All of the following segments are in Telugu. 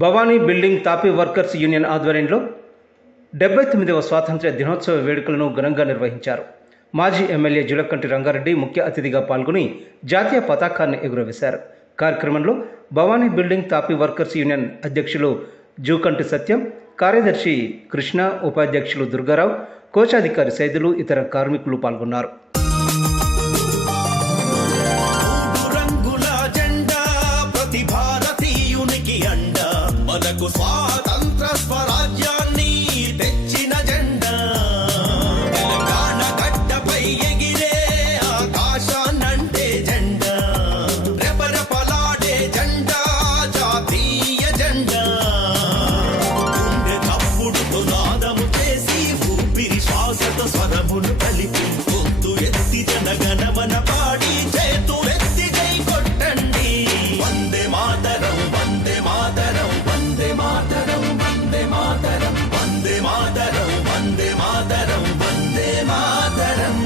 భవానీ బిల్డింగ్ తాపీ వర్కర్స్ యూనియన్ ఆధ్వర్యంలో 79వ స్వాతంత్ర్య దినోత్సవ వేడుకలను ఘనంగా నిర్వహించారు. మాజీ ఎమ్మెల్యే జులకంటి రంగారెడ్డి ముఖ్య అతిథిగా పాల్గొని జాతీయ పతాకాన్ని ఎగురవేశారు. కార్యక్రమంలో భవానీ బిల్డింగ్ తాపీ వర్కర్స్ యూనియన్ అధ్యక్షులు జూకంటి సత్యం, కార్యదర్శి కృష్ణ, ఉపాధ్యక్షులు దుర్గారావు, కోశాధికారి సైదులు, ఇతర కార్మికులు పాల్గొన్నారు. స్వాతంత్ర స్వరాజ్యాన్ని తెచ్చిన జెండా, తెలంగాణ గడ్డపై ఎగిరే ఆకాశాన్నంటే జెండా, రెపరెపలాడే జెండా, జాతీయ జెండా. గుండె తప్పుడుతో నాదము చేసి ఊపిరి శ్వాసతో స్వరమును కలిపి గొంతు ఎత్తి జనగణమన పాడి చేతులెత్తి గై కొట్టండి. వందే మాతరం, వందే మాతరం, వందే మాతరం, వందే మాతరం, వందే మాతరం, వందే మాతరం, వందే మాతరం.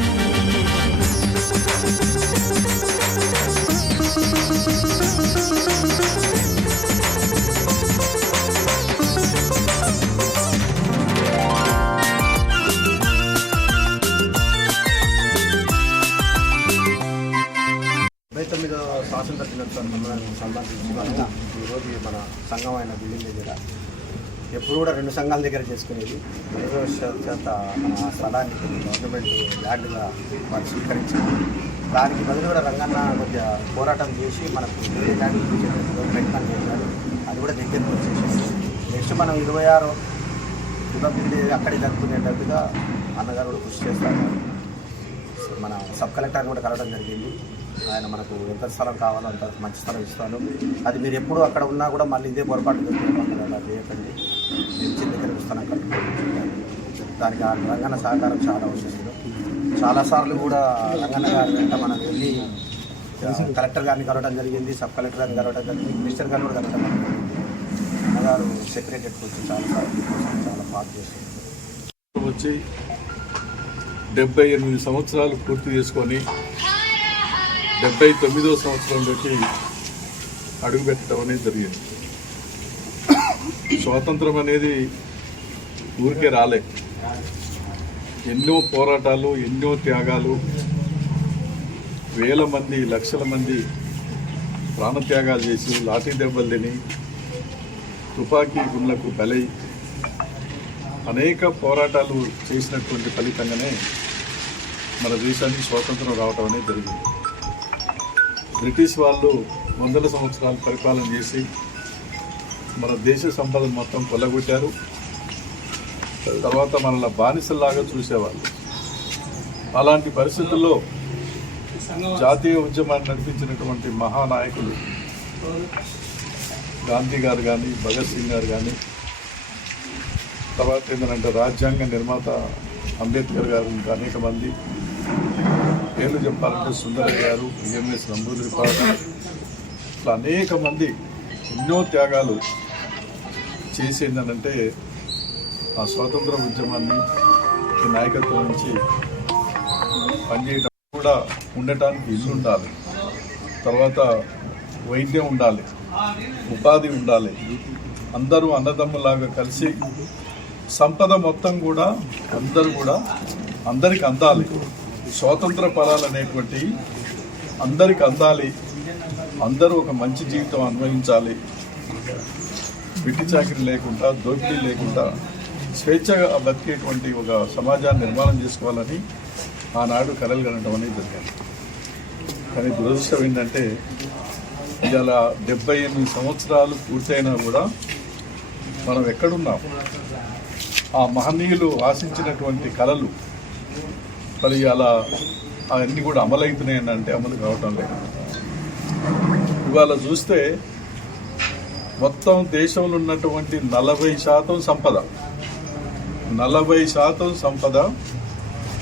స్వాతంత్ర దినోత్సవం సంబంధించి మనము ఈరోజు మన సంఘం అయిన బిల్డింగ్ దగ్గర ఎప్పుడు కూడా 2 సంఘాల దగ్గర చేసుకునేది. 5% ఆ స్థలాన్ని గవర్నమెంట్ ల్యాండ్గా వాళ్ళు స్వీకరించింది. దానికి బదులు కూడా రంగన్న కొద్దిగా పోరాటం చేసి మనకు వేరే ల్యాండ్ ఇచ్చేటట్టుగా ప్రయత్నం చేశారు. అది కూడా దగ్గరకు వచ్చేసి నెక్స్ట్ మనం 26 రిపబ్లిక్ అక్కడే జరుపుకునేటట్టుగా అన్నగారు కూడా కృషి చేస్తారు. మన సబ్ కలెక్టర్ని కూడా కలవడం జరిగింది. ఆయన మనకు ఎంత స్థలం కావాలో అంత మంచి స్థలం ఇస్తాను. అది మీరు ఎప్పుడు అక్కడ ఉన్నా కూడా మళ్ళీ ఇదే పొరపాటు దొరుకుతుంది, అలా చేయకండి, నేను చిన్న దగ్గర ఇస్తాను కట్టుకోవాలి. దానికి ఆ రంగన్న సహకారం చాలా అవసరం. చాలాసార్లు కూడా రంగన్న గారి వెంట మనం వెళ్ళి కలెక్టర్ గారిని కలవడం జరిగింది, సబ్ కలెక్టర్ గారిని కలవడం జరిగింది, మినిస్టర్ గారిని కూడా కలవడం జరిగింది. అన్నగారు సెక్రటరీకి వచ్చి చాలా బాగా చేస్తుంది. వచ్చి 78 సంవత్సరాలు పూర్తి చేసుకొని 79వ సంవత్సరంలోకి అడుగుపెట్టడం అనేది జరిగింది. స్వాతంత్రం అనేది ఊరికే రాలే. ఎన్నో పోరాటాలు, ఎన్నో త్యాగాలు, వేల మంది, లక్షల మంది ప్రాణత్యాగాలు చేసి, లాఠీ దెబ్బలు తిని, తుపాకీ గుండ్లకు బలై అనేక పోరాటాలు చేసినటువంటి ఫలితంగానే మన దేశానికి స్వాతంత్రం రావటం అనేది జరిగింది. బ్రిటిష్ వాళ్ళు 100 సంవత్సరాలు పరిపాలన చేసి మన దేశ సంపదను మొత్తం కొల్లగొట్టారు. తర్వాత మనల్ని బానిసల్లాగా చూసేవాళ్ళు. అలాంటి పరిస్థితుల్లో జాతీయ ఉద్యమాన్ని నడిపించినటువంటి మహానాయకులు గాంధీ గారు కానీ, భగత్ సింగ్ గారు కానీ, తర్వాత ఏంటంటే రాజ్యాంగ నిర్మాత అంబేద్కర్ గారు, ఇంకా అనేక మంది పేర్లు చెప్పాలంటే సుందరయ్య గారు, ఈఎంఎస్ నంబూదిరిపాడు, ఇట్లా అనేక మంది ఎన్నో త్యాగాలు చేసిందనంటే ఆ స్వాతంత్ర ఉద్యమాన్ని ఈ నాయకత్వం నుంచి పనిచేయడం కూడా, ఉండటానికి ఇల్లు ఉండాలి, తర్వాత వైద్యం ఉండాలి, ఉపాధి ఉండాలి, అందరూ అన్నదమ్ములాగా కలిసి సంపద మొత్తం కూడా అందరికి అందాలి. స్వాతంత్ర ఫలాలు అనేటువంటివి అందరికి అందాలి. అందరూ ఒక మంచి జీవితం అనుభవించాలి. బిడ్డి చాకిరి లేకుండా, దోపిడీ లేకుండా స్వేచ్ఛగా బతికేటువంటి ఒక సమాజాన్ని నిర్మాణం చేసుకోవాలని ఆనాడు కలలు కనడం అనేది జరిగింది. కానీ దురదృష్టం ఏంటంటే ఇలా 78 సంవత్సరాలు పూర్తయినా కూడా మనం ఎక్కడున్నాం? ఆ మహనీయులు ఆశించినటువంటి కళలు మరి అలా అవన్నీ కూడా అమలవుతున్నాయని అంటే అమలు కావటం లేదు. ఇవాళ చూస్తే మొత్తం దేశంలో ఉన్నటువంటి 40% సంపద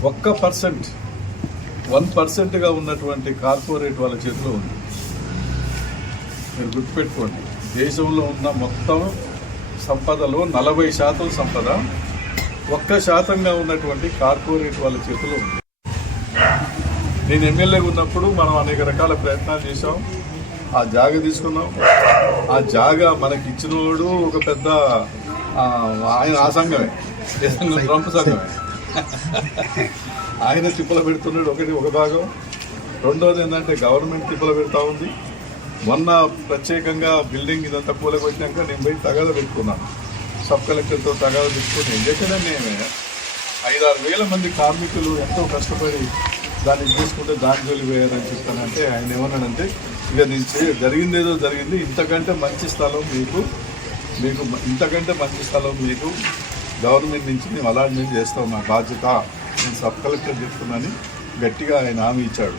1%గా ఉన్నటువంటి కార్పొరేట్ వాళ్ళ చేతిలో ఉంది. మీరు గుర్తుపెట్టుకోండి, దేశంలో ఉన్న మొత్తం సంపదలో 40% సంపద 1%గా ఉన్నటువంటి కార్పొరేట్ వాళ్ళ చేతిలో ఉంది. నేను ఎమ్మెల్యేగా ఉన్నప్పుడు మనం అనేక రకాల ప్రయత్నాలు చేశాం. ఆ జాగా తీసుకున్నాం. ఆ జాగా మనకి ఇచ్చినోడు ఒక పెద్ద ఆయన ఆ సంఘమే, ట్రంప్ సంఘమే. ఆయన తిప్పలు పెడుతున్నాడు ఒక భాగం. రెండోది ఏంటంటే గవర్నమెంట్ తిప్పలు పెడతా ఉంది. మొన్న ప్రత్యేకంగా బిల్డింగ్ ఇదంతా కూలగొట్టినాక నేను పోయి తగాదా పెట్టుకున్నాను. సబ్ కలెక్టర్తో తగాదా పెట్టుకుని ఎక్కడనే 5-6 వేల మంది కార్మికులు ఎంతో కష్టపడి దాన్ని చేసుకుంటే దాని జోలి పోయారని చెప్తానంటే ఆయన ఏమన్నాడంటే, ఇక నేను జరిగిందేదో జరిగింది, ఇంతకంటే మంచి స్థలం మీకు ఇంతకంటే మంచి స్థలం మీకు గవర్నమెంట్ నుంచి మేము అలాట్మెంట్ చేస్తాం, నా బాధ్యత, నేను సబ్ కలెక్టర్ చెప్తున్నానని గట్టిగా ఆయన హామీ ఇచ్చాడు.